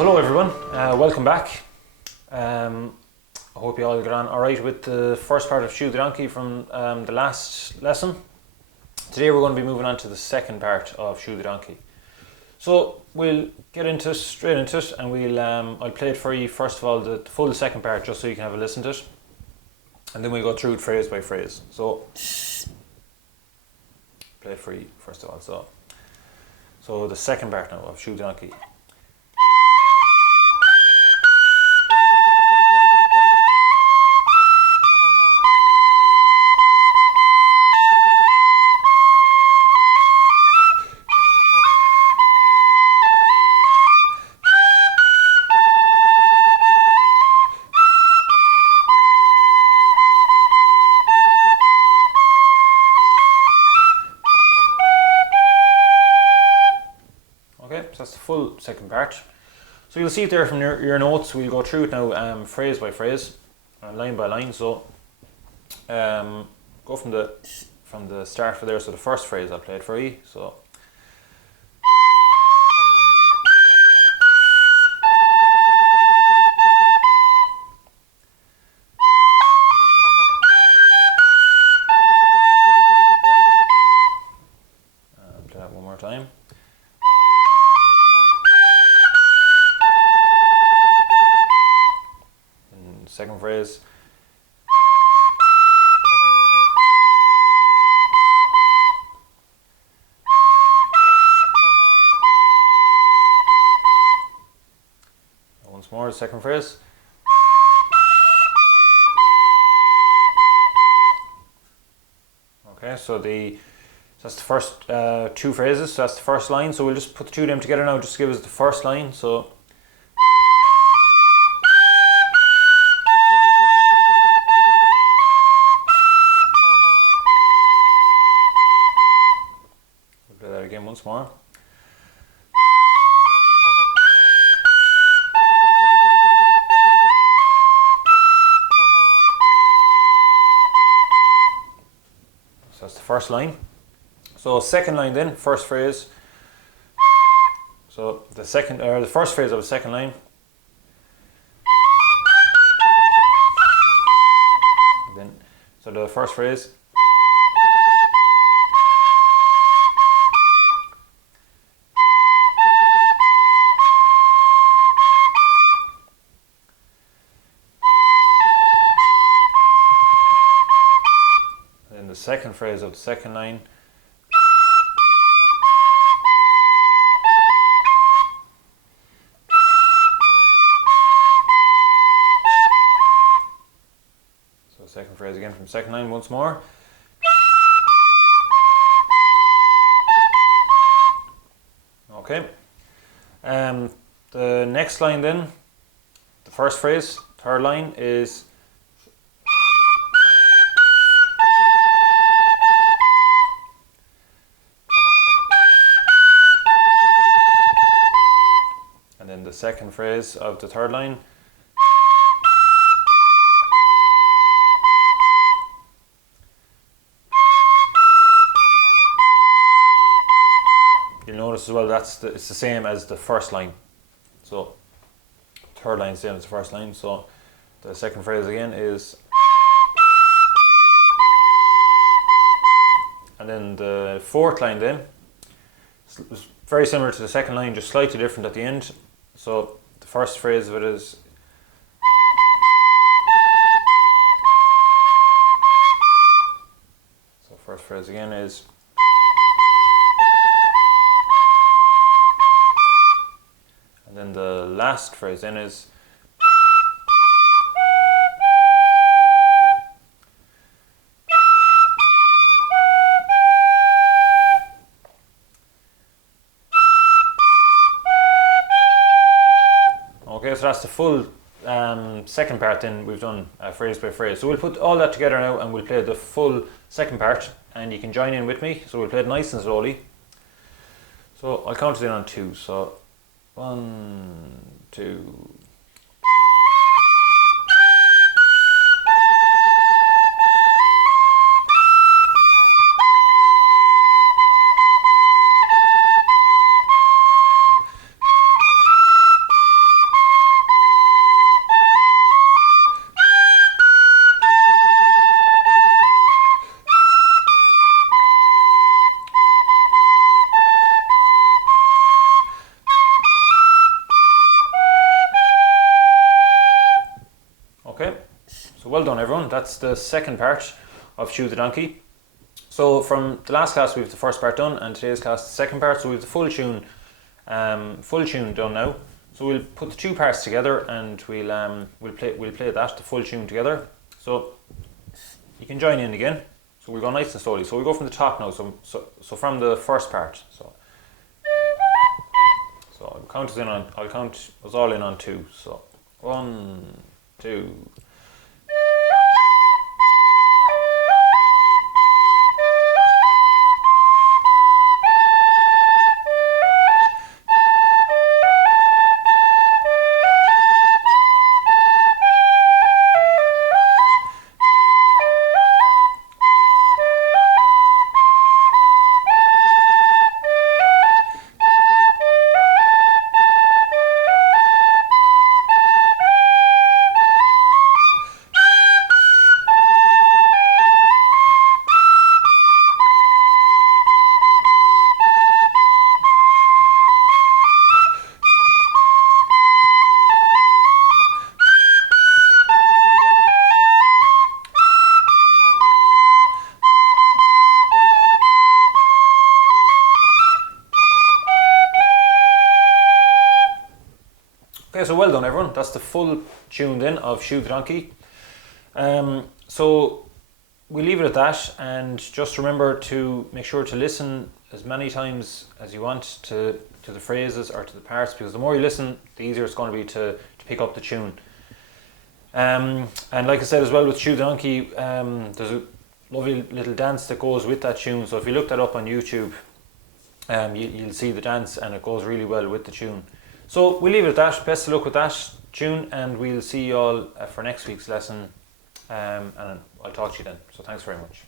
Hello everyone, welcome back. I hope you all got on alright with the first part of Shoe the Donkey from the last lesson. Today we're going to be moving on to the second part of Shoe the Donkey. So we'll get straight into it, and I'll play it for you first of all, the full second part, just so you can have a listen to it. And then we'll go through it phrase by phrase. So, play it for you first of all. So the second part now of Shoe the Donkey. So that's the full second part. So you'll see it there from your notes. We'll go through it now phrase by phrase and line by line. So go from the start for there. So the first phrase I'll play it for you. So play that one more time. Second phrase. Once more, second phrase. Okay, so that's the first two phrases, so that's the first line. So we'll just put the two of them together now, just to give us the first line. So again once more. So that's the first line. So second line then, first phrase. So the first phrase of the second line. So the first phrase. The second phrase of the second line. So second phrase again from second line once more. Okay. The next line then, the first phrase, third line is the second phrase of the third line. You'll notice as well it's the same as the first line. So third line is the same as the first line. So the second phrase again is, and then the fourth line then is very similar to the second line, just slightly different at the end. So the first phrase of it is first phrase again is, and then the last phrase then is, okay, so that's the full second part then. We've done phrase by phrase. So we'll put all that together now and we'll play the full second part, and you can join in with me. So we'll play it nice and slowly. So I'll count it in on two. So 1, 2. everyone. That's the second part of Shoe the Donkey. So from the last class we have the first part done, and today's class the second part. So we have the full tune done now. So we'll put the two parts together, and we'll play that, the full tune together. So you can join in again. So we'll go nice and slowly. So we'll go from the top now. So from the first part. So I'll count us all in on 2. So 1, 2. Okay, so well done everyone. That's the full tuned in of Shoe the Donkey. So we leave it at that, and just remember to make sure to listen as many times as you want to the phrases or to the parts, because the more you listen, the easier it's going to be to pick up the tune. And like I said as well with Shoe the Donkey, there's a lovely little dance that goes with that tune. So if you look that up on YouTube, you'll see the dance, and it goes really well with the tune. So we'll leave it at that. Best of luck with that tune, and we'll see you all for next week's lesson, and I'll talk to you then. So thanks very much.